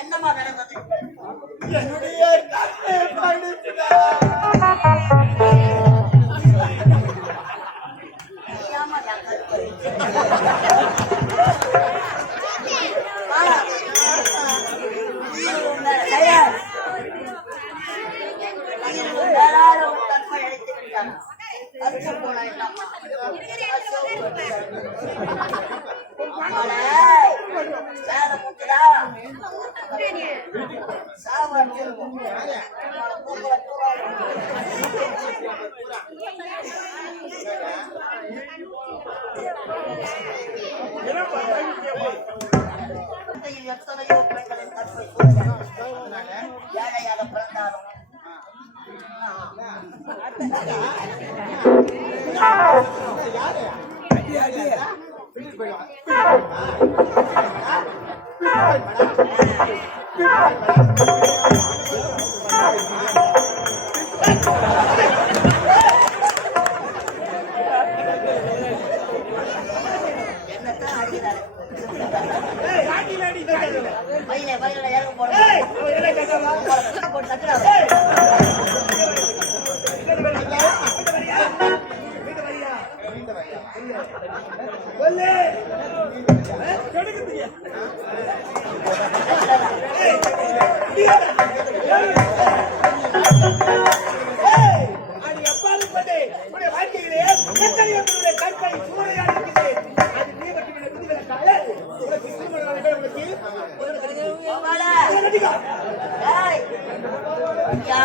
என்னமா நடந்தது? என்னுடைய எத்தனையோ பெண்களின் கற்பை ஏழையாக பிறந்தாலும் என்னத்தான் அடிக்கிறாரு வயல இறங்க போட்டு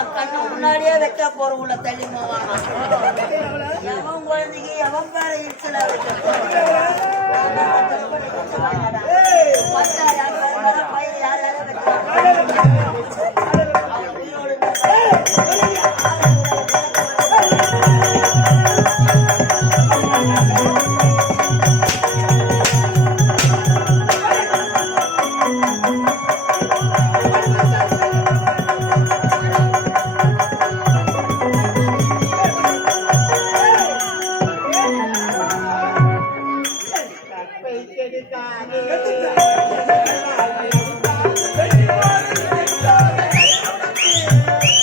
கண்ணு முன்னாடியே வைக்க போற உள்ள தெளிமா எவன் குழந்தைக்கு எவன் பேர இடிச்சல பயிர் யார்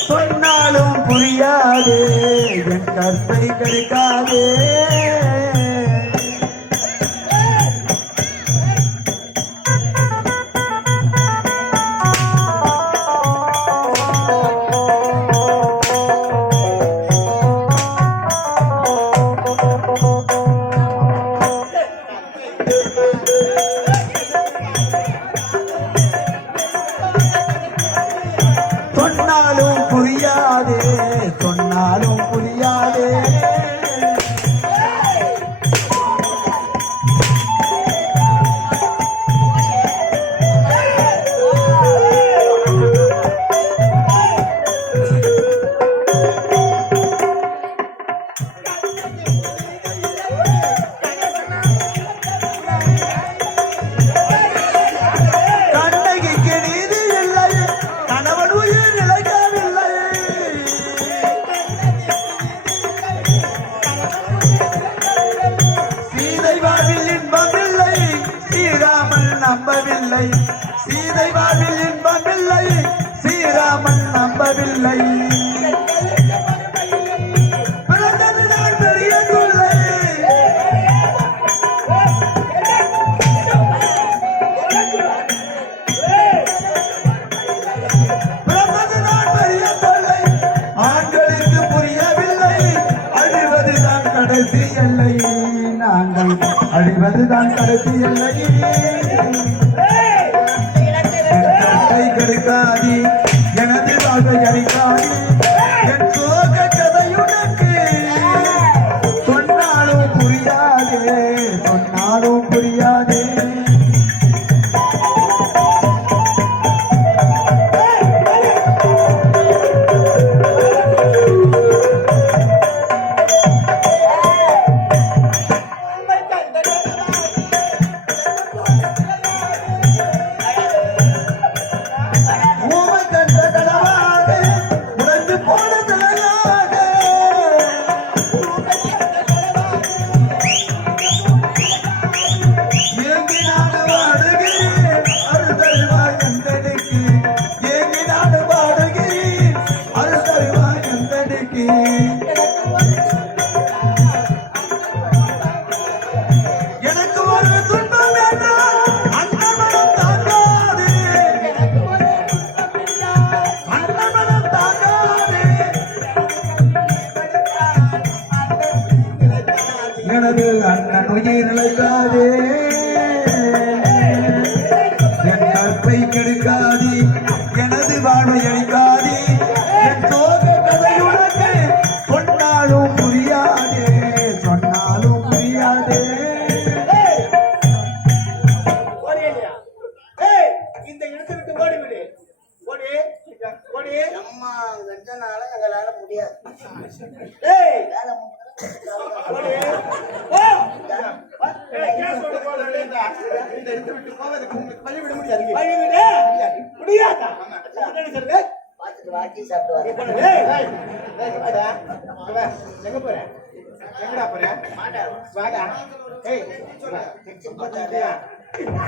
சொன்னாலும் புரியாது என் கற்பை கிடைக்காது சொன்னாலும் புரியாது சொன்னாலும் புரியாது நம்பவில்லை எனதுதான் கடைசி எல்லை கை கெடுக்காதி எனது வாழ்வை அழிக்காதி என் சோக கதையுனக்கு சொன்னாலும் புரியாதே சொன்னாலும் புரியாதே எனக்கு ஒரு துன்பம் என்றால் அண்ணமனம் தாங்காது அண்ணமனம் தாங்காது எனது அண்ணன் உயிர் நிலைக்காதே என் கற்பை கெடுக்காதி எனது வாழ்வை அழிக்காதி என் சோக கதையுனக்கு சொன்னாலும் புரியாதே சொன்னாலும் புரியாதே இந்த இடத்தை விட்டு ஓடிவிடு. ஓடி ஓடி. அம்மா வெட்டனால எங்களால முடியாது. ஏய், வேலை ஓடி. போ. ஏய், கேஸ் போட்டு போறேன். இந்த இடத்தை விட்டு போவதுக்கு உங்களுக்கு வழி விட முடியாது. வழி விட முடியாதா? என்ன சொல்றது? பார்த்துட்டு வாக்கி சாப்பிட்டு ஏய், ஏய், ஏய், வாடா. வா. எங்க போற? எங்கடா போற? வாடா. ஏய், வா.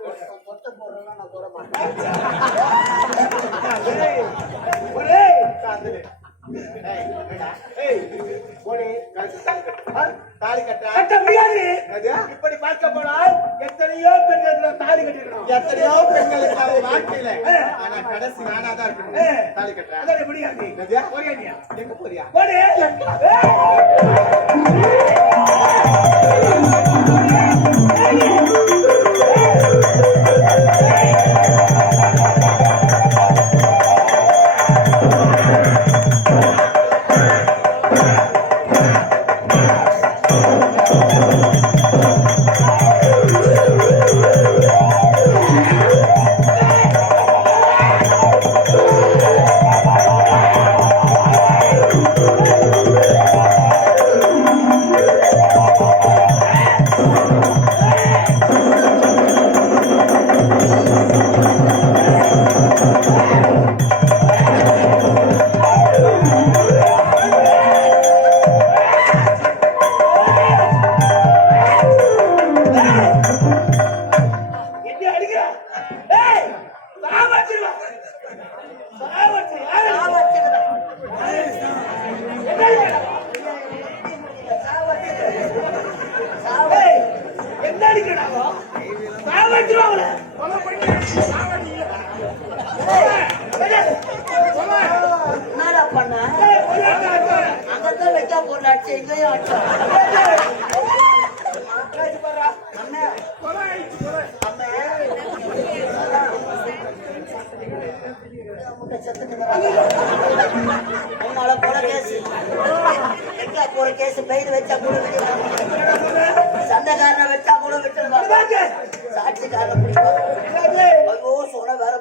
வர கொட்டை போடுறேன்னா நான் போட மாட்டேன். தாலி கட்ட முடியாது. இப்படி பார்க்க போனால் எத்தனையோ பெண்களுக்கு தாலி கட்டிருக்கணும். எத்தனையோ பெண்களுக்கு வாழ்க்கையில ஆனா கடைசி நானாதான் இருக்கணும். தாலி கட்ட முடியாது. எங்க போறியா? என்னடா பண்ண அங்கத்தான் வைக்கா போடலாச்சு எங்கேயும் ஆச்சா உன்னால போல கேஸ் வைக்கா போற கேஸ் பெயர் வச்சா கூட சண்டைக்காரனை வச்சா கூட விட்டுருவாங்க சாட்சிக்காரனை பிடிப்பாங்க ஐயோ சொன்ன வேற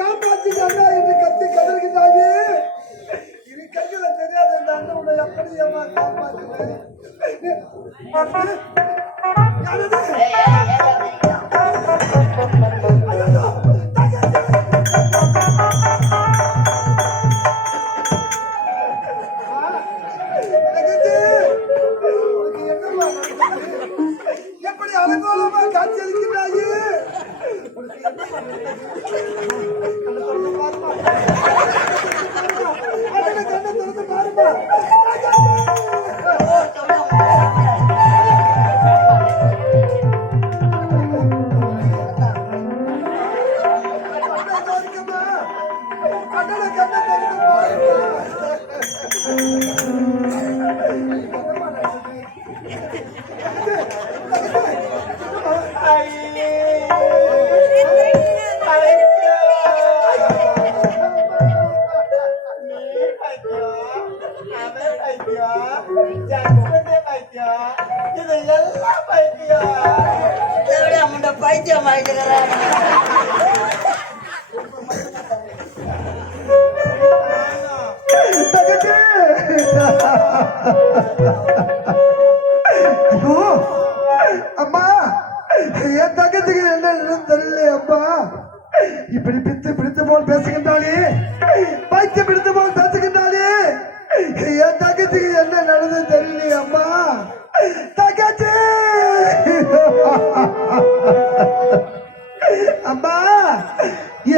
காப்பாற்றி என்று கத்தி கதறுகிறாயே இது கைகளை தெரியாத எப்படி அலங்கோலமா காட்சி அளிக்கிறாயே பைத்தியம் ஆயிட்டுக்கிறான் அம்மா என் தங்கத்துக்கு என்ன தெரியல அம்மா இப்படி பித்து பிடித்து போல் பேசுகின்றாலே பைத்தியம் பிடித்து போல் பேசுகின்றாலே என் தங்கத்துக்கு என்ன நடந்தது தெரியல அம்மா தங்கச்சி அம்மா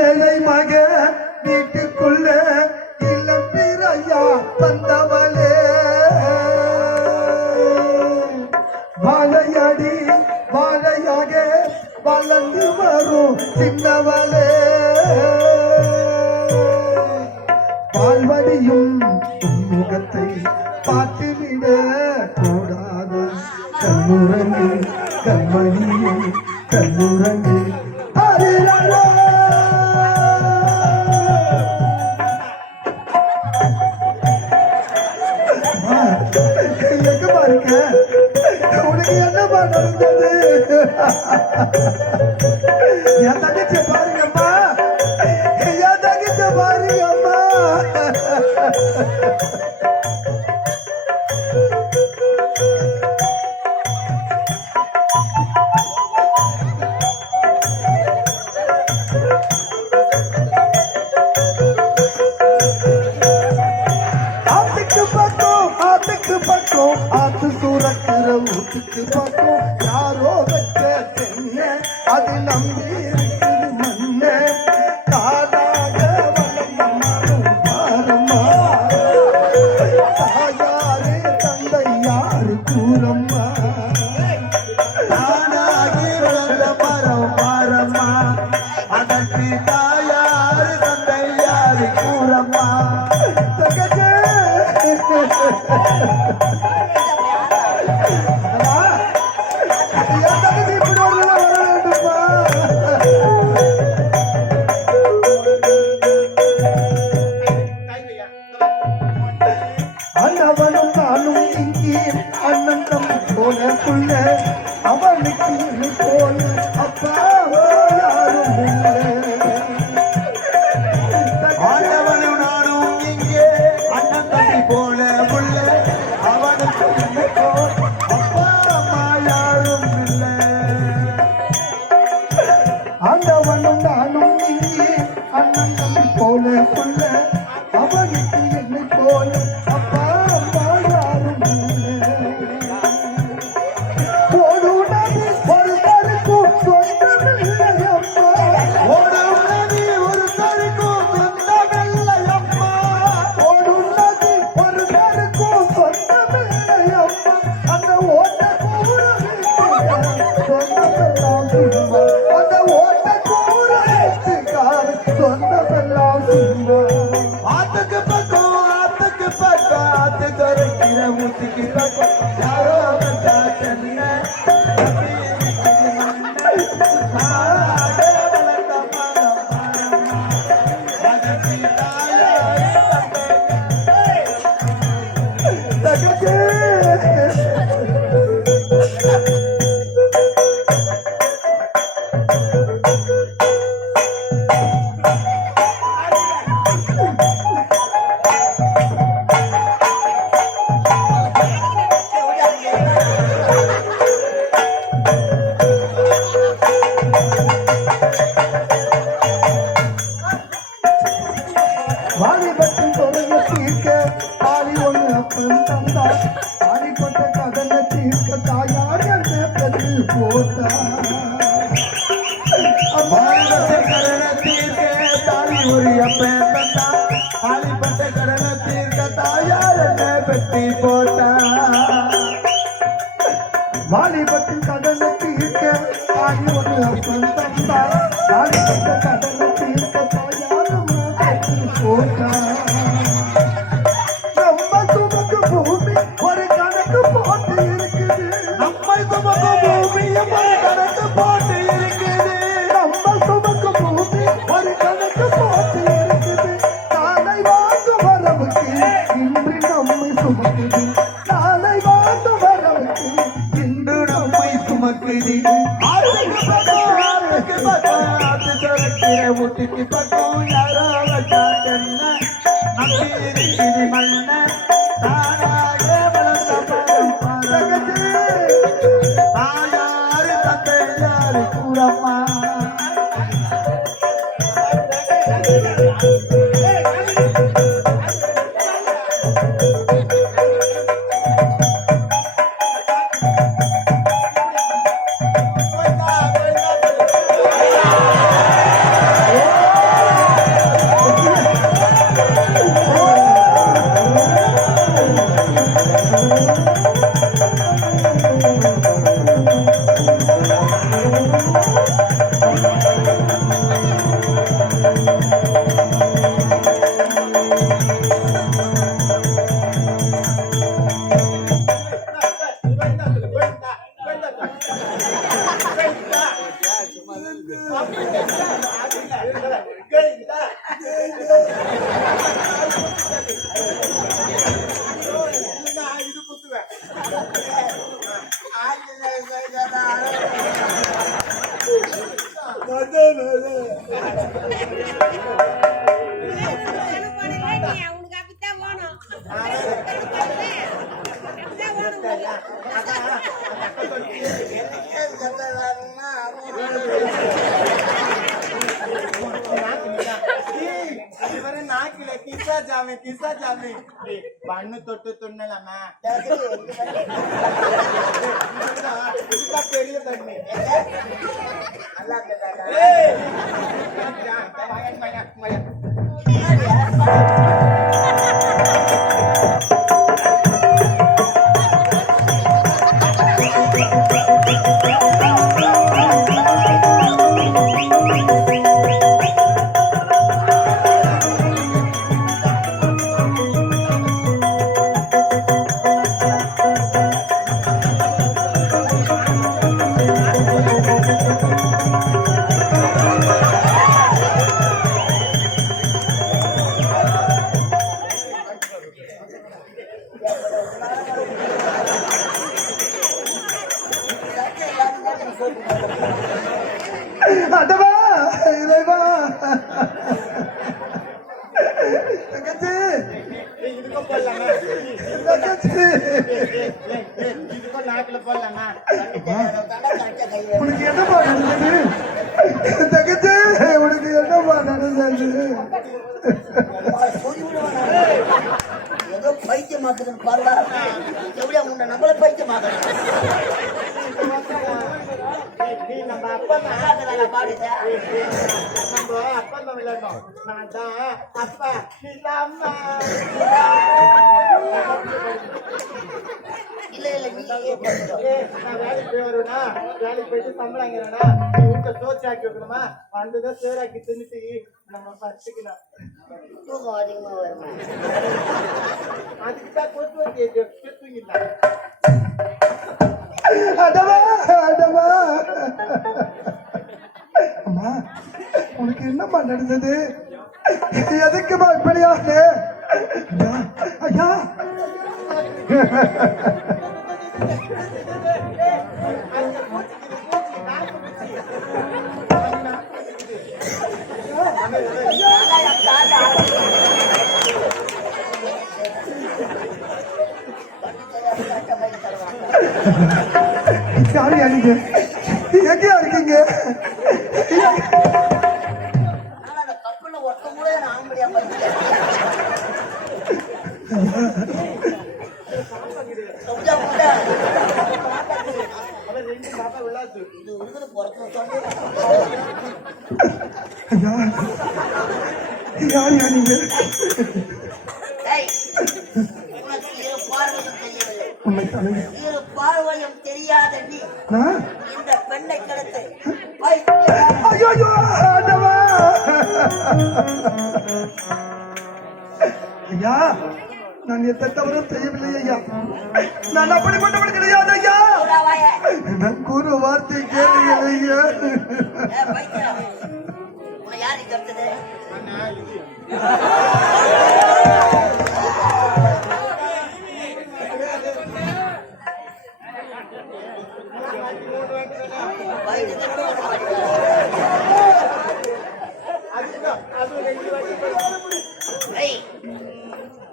ஏழை மக வீட்டுக்குள்ள இளம்பிரையா வந்தவளே வாழையடி வாழையாக வளர்ந்து வரும் சின்னவளே பால்வடியும் முகத்தை பார்த்துவிட கூடாத கண்ணுரங்கு கண்மணியே கண்ணுரங்கு அறியலோ எங்க பாருங்க உனக்கு என்னப்பா நடந்தது என் தங்கச்சிய பாருங்கம்மா என் தங்கச்சிய பாருங்கம்மா ஆத்து சூரக்கிற ஊத்துக்கு பக்கம் யாரோ வச்ச தென்ன அது நம்பி இருக்குது மண்ண காதாக வளர்ந்தமாரும் பாரம்மா தாயாரு தந்தை யாரு கூறம்மா தானாகி வளர்ந்த மரம் பாரம்மா அதற்கு தாயாரு தந்தை யாரு கூறம்மா அண்ணவனும் நானும் இங்கே அண்ணன் தம்பி போல புள்ள அவனுக்கு போல அப்பா யாரும் ஆண்டவனும் நானும் இங்கே அண்ணன் தம்பி போல புள்ள அவனுக்கு அப்பா அம்மா யாரும் இல்லை ஆண்டவனும் நானும் இங்கே அண்ணன் தம்பி போல புள்ள அவனுக்கு என்னை போல அப்பா அம்மா யாரும் இல்லை போடுனது ஒருத்தருக்கு போட்டா பாலிபட்ட கடனை தீர்க்க தாலி ஒரு அப்பா பாலிபட்ட கடனை தீர்க்க தாயார் என்ன பெட்டி போட்டா வாலிபத்தின் கடனை தீர்க்க தாய் ஒரு அப்பன் தந்தா வாலிபட்ட கடனை தீர்க்க தாயாரும் போட்டா நம்ம சுமக்கு பூமி ஒரு கணக்கு போட்டு இருக்குது நம்மை சுமக்கும் பூமியும் ஒரு கணக்கு போட்டு இருக்குது நம்ம சுமக்கு பூமி ஒரு கணக்கு போட்டு இருக்குது நாளை வாங்கும் வரவுக்கு இன்று நம்மை சுமக்குது நாளை வாங்கும் வரவுக்கு இன்று நம்மை சுமக்குது ஆறுக்கு பக்கம் ஆத்து துறக்கிற ஊட்டிக்கு பக்கம் யாரோ வச்சாட்டென்ன நம்பி இருக்குது மண்ண தானாக வளர்ந்த தாயாரு தந்தையாரு கூடம்மா கிசா ஜாமி பண்ணு தொட்டு துண்ணலாமா பெரிய தண்ணி அடவா இறைவா தங்கச்சி இதுக்கும் போடலாமா தங்கச்சி இதுக்கும் நாக்குல போடலாமா உனக்கு என்னப்பா நடந்தது தங்கச்சி உனக்கு என்னப்பா நடந்தது ஏதோ பைத்தியமாக்குதுன்னு பாருடா எப்படியா முன்ன நம்மள பைத்தியமாக்குறேன் நம்ம அப்பா பாடிட்டேன் நம்ம அப்பா தான் விளையாடணும் நான் தான் அப்பா இல்லாம இல்ல இல்ல நீ நான் வேலைக்கு போய் வருவேனா வேலைக்கு போயிட்டு சம்பளாங்கிறேனா நீ வீட்டை சோச்சு ஆக்கி வைக்கணுமா வந்ததான் சேராக்கி தின்னுட்டு நம்ம பத்துக்கலாம் தூக்கம் அதிகமா வருமா அதுக்கு தான் கொத்து வச்சு தூங்கிடலாம் அடவா அடவா அம்மா உனக்கு என்னம்மா நடந்தது எதுக்குமா இப்படியாக ஐயா யாரையா நீங்க எங்கேயா இருக்கீங்க கப்பல்ல ஒருத்தம் கூட நான் ஆக முடியாம அவன் 2 பாப்பா விழா பொறுத்து சொன்னேன். ஐயா யார் யா நீங்க? டேய், உனக்கு இரு பார்வையும் தெரியவில்லை. உண்மை தலையா இரு பார்வையும் தெரியாத நீ நான் இந்த பெண்ணை கெடுத்து ஐயோ ஆண்டவா! ஐயா நான் எந்த தவறும் செய்யவில்லை ஐயா. நான் அப்படிப்பட்டவன் கிடையாது ஐயா. நான் கூறு வார்த்தை கேளுங்கள் ஐயா. உன்னை யாரு கெடுத்தது?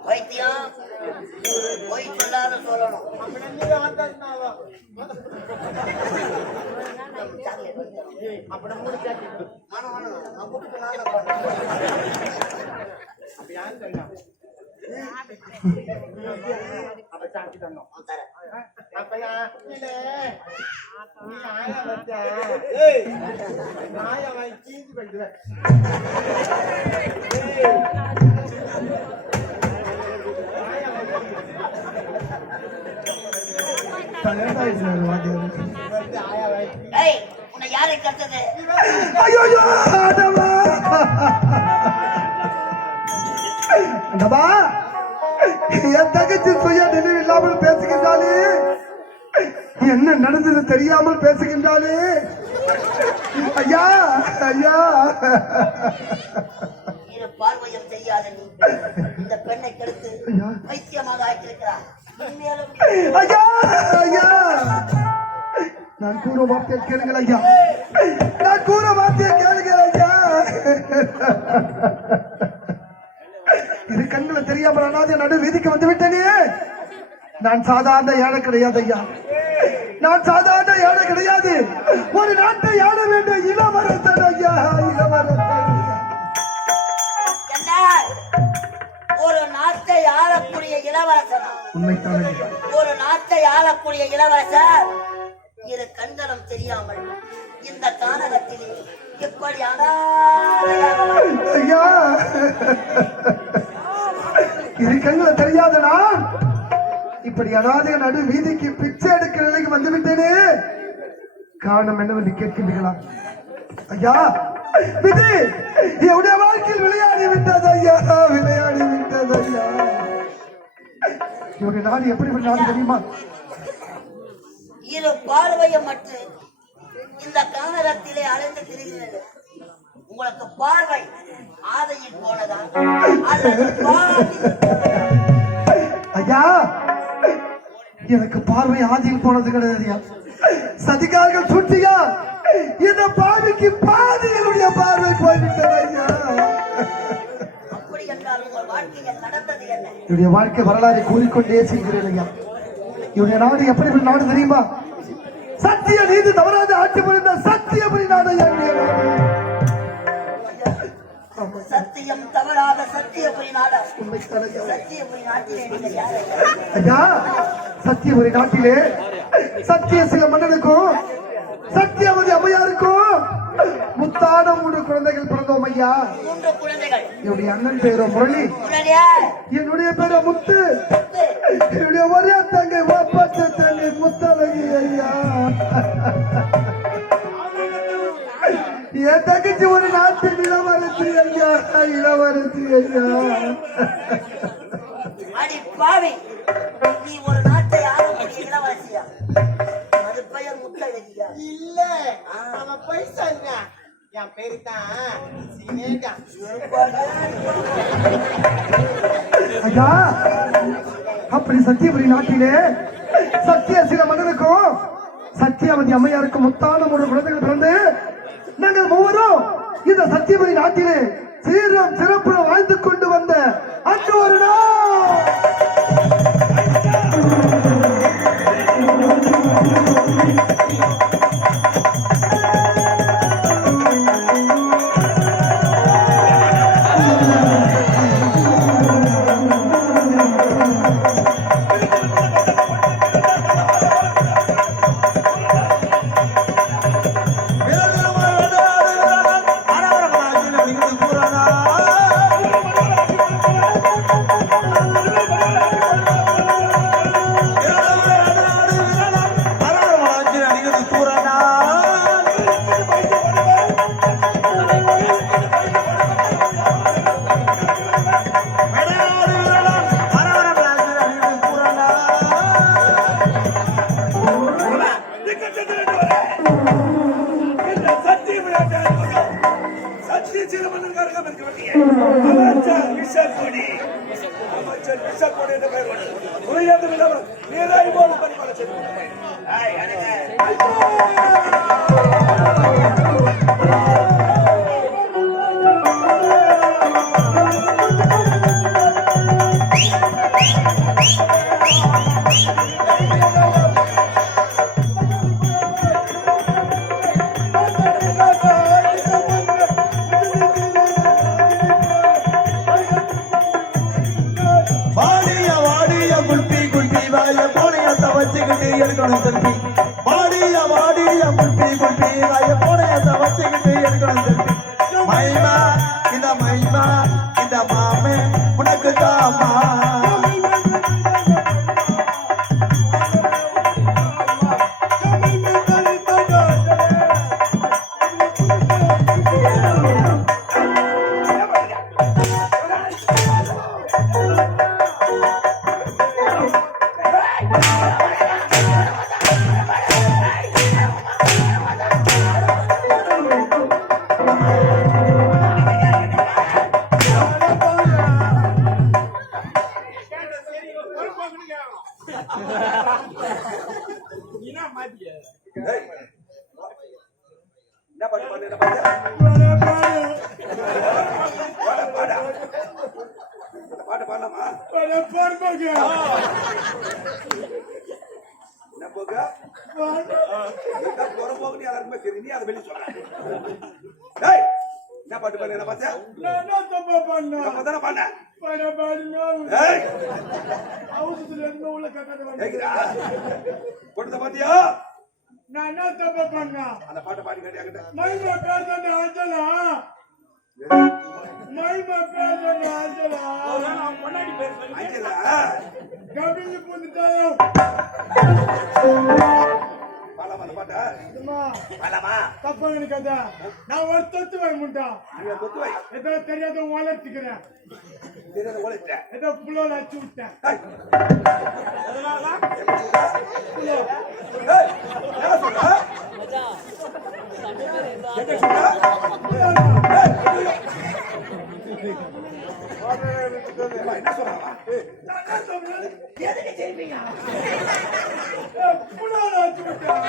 வைத்தியம் போய் சொல்லாத சொல்லணும். உன்னை யாரை கட்டது? ஐயோ ஆண்டவா! ஆண்டவா! என் தங்கச்சி சுய நினைவு இல்லாமல் பேசுகின்றாளே, என்ன நடந்தது தெரியாமல் பேசுகின்றாளே. ஐயா ஐயா இரு பார்வையும் தெரியாத நீ இந்த பெண்ணை கெடுத்து வைத்தியமாக ஆக்கியிருக்கிறார். ஐயா ஐயா நான் கூற வார்த்தையை கேளுங்கள் ஐயா. நான் கூற வார்த்தையை கேளுங்கள் ஐயா. இது கண்களை தெரியாமல் அனாதை நடு வீதிக்கு வந்து விட்டனே. நான் சாதாரண யானை கிடையாது ஐயா. நான் சாதாரண யானை கிடையாது. ஒரு நாட்டை யானை வேண்டிய இளவரசன் ஐயா. இளவரசன் என்ன? ஒரு நாட்டை ஆளக்கூடிய இளவரசனா? உண்மைத்தான். ஒரு நாட்டை ஆளக்கூடிய இளவரசர் இரு கண்களும் தெரியாமல் இந்த கானகத்திலே எப்படி ஐயா இரு கண்களை தெரியாத நான் இப்படி அனாதைய நடு வீதிக்கு பிச்சை எடுக்கிற நிலைக்கு வந்து விட்டேனே. காரணம் என்னவென்று கேட்கின்றீர்களா? ஐயா விதி என்னுடைய வாழ்க்கையில் விளையாடி விட்டது ஐயா. விளையாடி விட்டது ஐயா. இவருடைய நாடு எப்படி நாடு தெரியுமா? இரு பார்வையும் மற்ற இந்த கானகத்திலே அலைந்து திரிகிறது. உங்களுக்கு பார்வை ஆதையில் போனதா அல்லது பாவத்தில் போனதா? ஐயா எனக்கு பார்வை ஆதியில் போனது கிடையாது. சதிகாரர்கள் சுட்டியா இந்த பார்வைக்கு பாதிகளுடைய பார்வை போய்விட்டது ஐயா. அப்படி என்றால் உங்கள் வாழ்க்கையில் நடந்தது என்ன? என்னுடைய வாழ்க்கை வரலாறை கூறிக்கொண்டே செல்கிறேன் ஐயா. இவருடைய நாடு எப்படி நாடு தெரியுமா? சத்திய நீதி தவறாத ஆட்சி புரிந்த சத்தியபுரி நாடு ஐயா. சத்தியம் தவறாத சத்தியபுரி நாடு. சத்தியபுரி நாட்டிலே நீங்கள் யார் ஐயா? சத்தியபுரி நாட்டிலே சத்திய சில மன்னனுக்கும் சத்தியவதி அம்மையாருக்கும் முத்தான 3 குழந்தைகள் பிறந்தோம் ஐயா. 3 குழந்தைகள். என்னுடைய அண்ணன் பேரோ முரளி, என்னுடைய பேரோ முத்து, என்னுடைய ஒரே தங்கை ஒப்பற்ற தங்கை முத்தழகி ஐயா. என் தங்கச்சி ஒரு நாட்டின் இளவரசி ஐயா. இளவரசி ஐயா. அடி பாவி, நீ ஒரு நாட்டை ஆளக்கூடிய இளவரசியா? அது பெயர் முத்தழகியா? இல்ல அவன் போய் சொன்ன. என் பேரு தான் சினேகா. ஐயா அப்படி சத்தியபுரி நாட்டிலே சத்திய சில மன்னனுக்கும் சத்தியவதி அம்மையாருக்கும் முத்தான 3 குழந்தைகள் பிறந்து நாங்கள் மூவரும் இந்த சத்தியபுரி நாட்டிலே சீரும் சிறப்புடன் வாழ்ந்து கொண்டு வந்த அன்று ஒரு சிறுமன்னன்காரங்க இருக்க வேண்டிய அமைச்சர் விஷக்கொடி என்று பெயர் கொண்டு உரையாத விடாமல் நீராய் போல பரிமாற செய்து வச்சுக்கிட்டு இருக்கணும் செல்வி வாடியா குல்பி குல்பி வாய போனையத்தை வச்சுக்கிட்டு இருக்கணும் செல்வி மைமா இந்த மாமே உனக்கு தாமா என்ன பாட்டு பண்ண பார்த்தா கொடுத்த பாத்தியா நான் என்ன தப்பா பண்ண அந்த பாட்டை பாடி கட்டியாக்கிட்ட மைமா பேச ஆச்சலா மைமா பேச ஆச்சலா முன்னாடி பேசல கபிலி புந்துட்டாயோ பாலமா பாட்டா பாலமா தப்பா நினைக்காத நான் ஒரு தொத்து வை முண்டா நீ தொத்து வை ஏதோ தெரியாத வளர்த்துக்கிறேன் தெரியாத வளர்த்த ஏதோ புலோல அடிச்சு விட்டேன் என்ன சொல்றாங்க எதுக்கு செய்வீங்க புலோல அடிச்சு விட்டேன்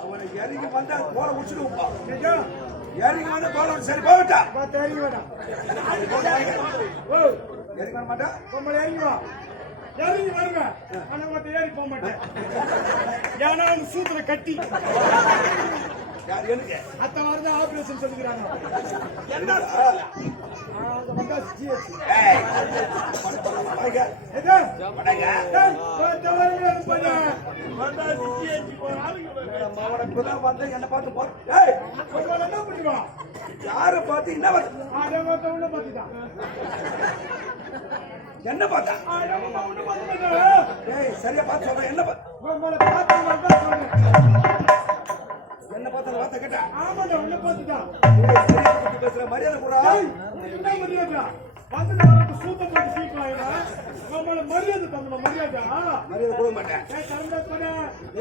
அவனை இறங்கி வந்தா போல உச்சிடுப்பா இறங்கி வந்தா போல சரி போகட்டா இறங்கி வேடா இறங்கி வர மாட்டா இறங்கி வா இறங்கி வருவேன் ஆனா மத்த ஏறி போக மாட்டேன் ஏன்னா சூத்திர கட்டி யார் எனக்கு அத்த வாரம் ஆபரேஷன் சொல்லிக்கிறாங்க என்ன என்ன பார்த்து போ என்ன பண்ணுவா யார பார்த்து என்ன பார்த்துதான் என்ன பார்த்தா சரியா பார்த்து சொல்றேன் என்ன என்ன பார்த்த வார்த்தை கேட்டா ஆமாடா உன்ன பார்த்துதான் பேசுற மரியாதை கூட என்ன மரியாதை வந்து சூத்த போட்டு சீக்கலாம் நம்மள மரியாதை தந்தோம் மரியாதை மரியாதை கொடுக்க மாட்டேன்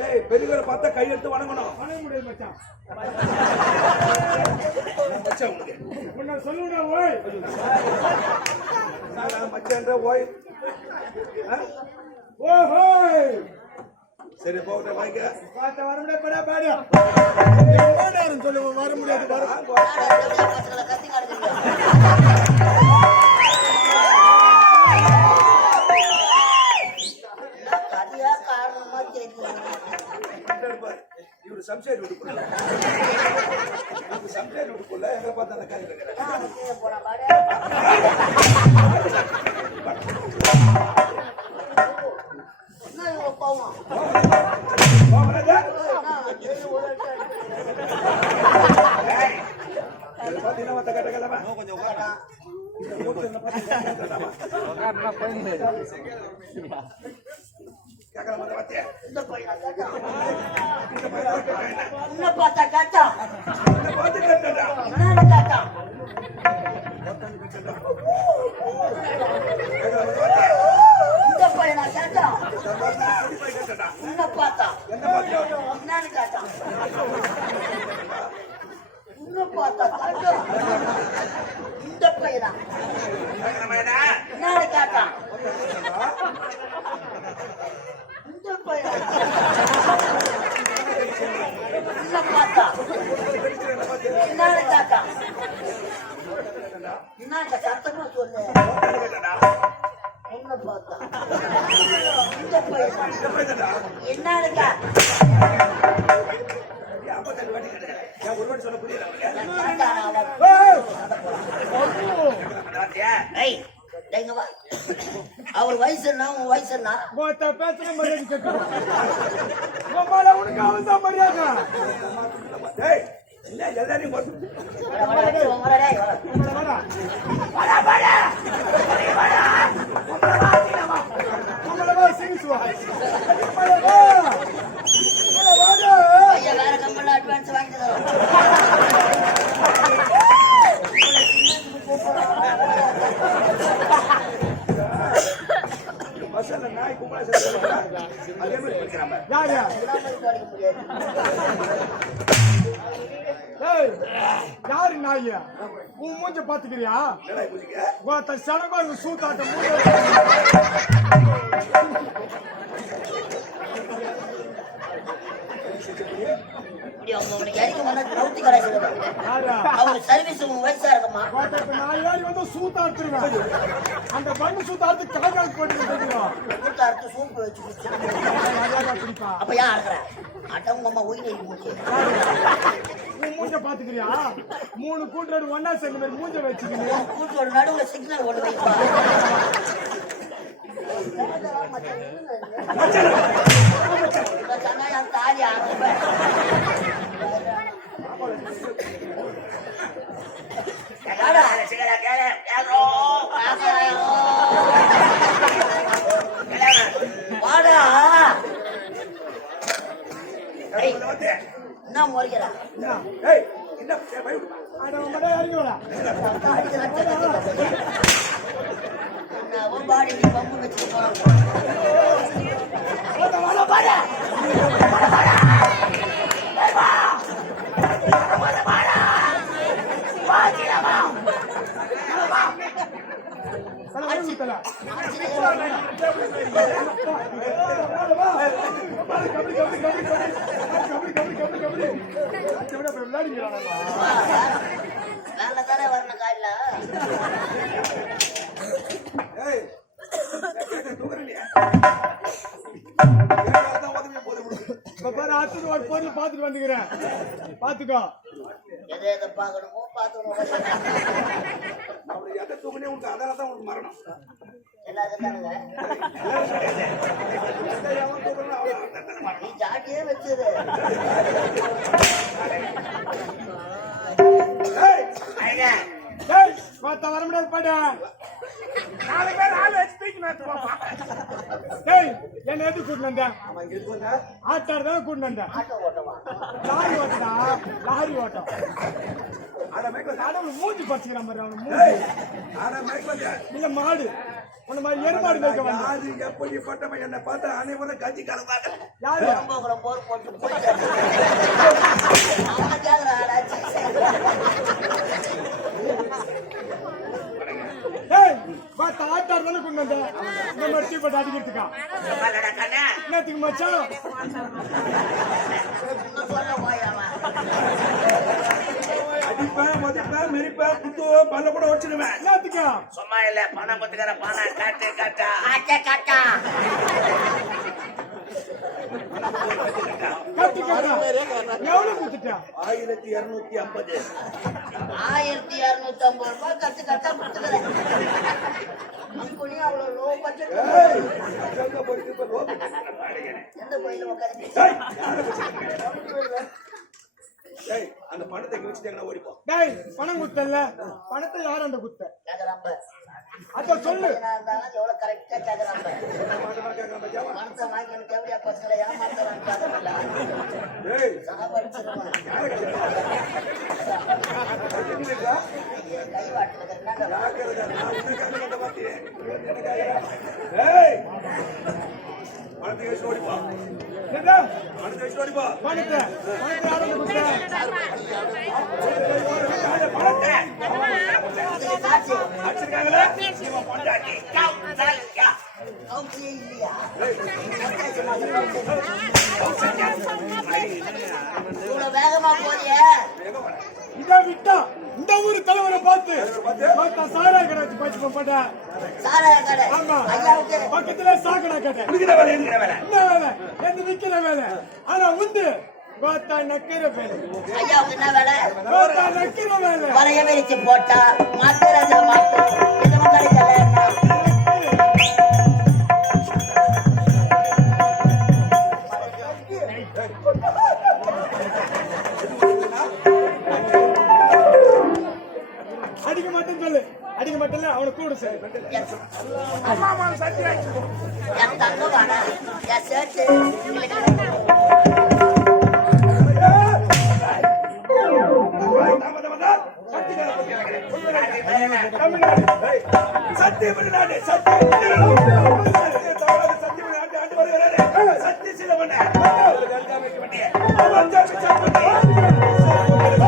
ஏய் பெரியவரை பார்த்தா கையெடுத்து வணங்கணும் வணங்க முடியாது மச்சான் மச்சான் உனக்கு உன்னை சொல்லுடா ஓய் மச்சான்ற ஓய் ஓஹோய் சரி போகட்ட வாங்க பார்த்த வர முடியாது படா பாடு ஓடாரும் சொல்லுங்க வர முடியாது கத்தி காடுங்க கதியா காரணமா தெரியும் இவரு சம்சேர் வீட்டுக்குள்ள சம்சேர் வீட்டுக்குள்ள எங்களை பார்த்து அந்த காரியம் போன பாடு போவோம் கொஞ்சம் பார்த்தா காட்டா காட்டா இந்த பையனா கேட்டா என்ன பார்த்தா என்னன்னு கேட்டா இந்த பையன் என்னடா ஒரு வாட்டி சொல்ல புரியல அவர் வயசு என்ன உன் வயசு என்ன பேசுற மரியாதை கேட்கணும் உனக்கு அவன் தான் மரியாதை இல்ல எல்லாரையும் வேற கம்பெனில அட்வான்ஸ் வாங்கி தரோம் பஸ்ல நாய் கும்பலா அதே மாதிரி படிக்கிறாங்க யாரு நாய் உன் மூஞ்ச பாத்துக்கிறியா சனகம் சூத்தாட்டம் சர்வீஸ் வயசா இருக்குமா நான் வந்து சூத்தாட்டுருவேன் அந்த பண்ணு சூத்தாட்டு கலக்காக்கு சூத்தாட்டு சூப்பு வச்சு குடிப்பா அப்ப ஏன் ஆடுற அட்டவங்க அம்மா ஒயினே மூச்சு உன் மூஞ்ச பாத்துக்கிறியா 3 கூட்டோடு ஒன்னா சேர்ந்த மாதிரி மூஞ்ச வச்சுக்கணும் கூட்டோட நடுவுல சிக்னல் ஒண்ணு வைப்பா தாலி ஆடுவேன் வாடா என்ன முறைக்கிறா பாடி பம்பு வச்சு வேலை தானே வரணும் காலைல பொருள் பாத்துட்டு வந்துக்கிறேன் பாத்துக்கோ எதை எதை பாக்கணுமோ பாத்துக்கணும் எதை தூக்குனே உனக்கு அதனால தான் உனக்கு மரணம் எல்லாரும் நீ ஜாட்டியே வச்சது வர முடியாது பாட என்ன எது கூட்டு வந்தேன் ஆட்டாடுதான் கூட்டு வந்தேன் லாரி ஓட்டா லாரி ஓட்டம் மூஞ்சி பச்சுக்கிற மாதிரி அவனு இல்ல மாடு உன்ன மாதிரி எருமாடு மேய்க்க வந்தேன் எப்படிப்பட்டவன் என்ன பார்த்து அனைவரும் கஞ்சி கலப்பாங்க யாரு போர் போட்டு ஆட்டாடுதானே கொண்டு வந்தேன் இந்த மாதிரி தீப்பட்டு அடிக்கிறதுக்கா என்னத்துக்கு மச்சான் அடிப்பேன் மதிப்பேன் மிரிப்பேன் குத்துவேன் பல்ல கூட வச்சிருவேன் என்னத்துக்கா சும்மா இல்ல பணம் பத்துக்கிற பணம் காட்டு காட்டா காட்டா காட்டா கட்டு கட்டா எவ்வளவு குத்துட்டா 1250 1250 ரூபாய் கட்டு கட்டா கொடுத்துக்கிறேன் அவ்வளவு லோ பட்ஜெட் எந்த கோயில உட்காந்து அந்த பணத்தை வச்சுட்டாங்கன்னா ஓடிப்போம் டேய் பணம் குத்தல பணத்தை யார் அந்த குத்த அத சொல்லு எவ்வளவு கரெக்டா கேக்குறாங்க பணத்தை வாங்கி எனக்கு எப்படியா பசங்களை ஏமாத்துறாங்க கை பணத்தை வச்சு ஓடிப்பா பணத்தை வச்சு ஓடிப்பா பணத்தை யார் அந்த குத்த வேகமா போறிய இதை விட்டா இந்த ஊரு தலைவரை பார்த்து சாரா கடை வச்சு பச்சு போட்டா சாராய கடை ஆமா. ஐயாவுக்கு பக்கத்துல சாக்கடை கடை விக்கிற வேலை என்கிற வேலை என்ன வேலை எந்த விக்கிற வேலை ஆனா உண்டு கோத்தா நக்கிற வேலை ஐயாவுக்கு என்ன வேலை? கோத்தா நக்கிற வேலை வரைய விரிச்சு போட்டா மாட்டுறது மாட்டு எதுவும் கிடைக்கல அடிக்க மாட்டேன்னு சொல்லு அடிக்க மாட்டேன் அவனை கூட சரி அம்மா அம்மா சத்தியாச்சு என் தங்க வாடா என் சேர்த்து சத்திய தமிழ்நாடு சத்திய சில பண்ண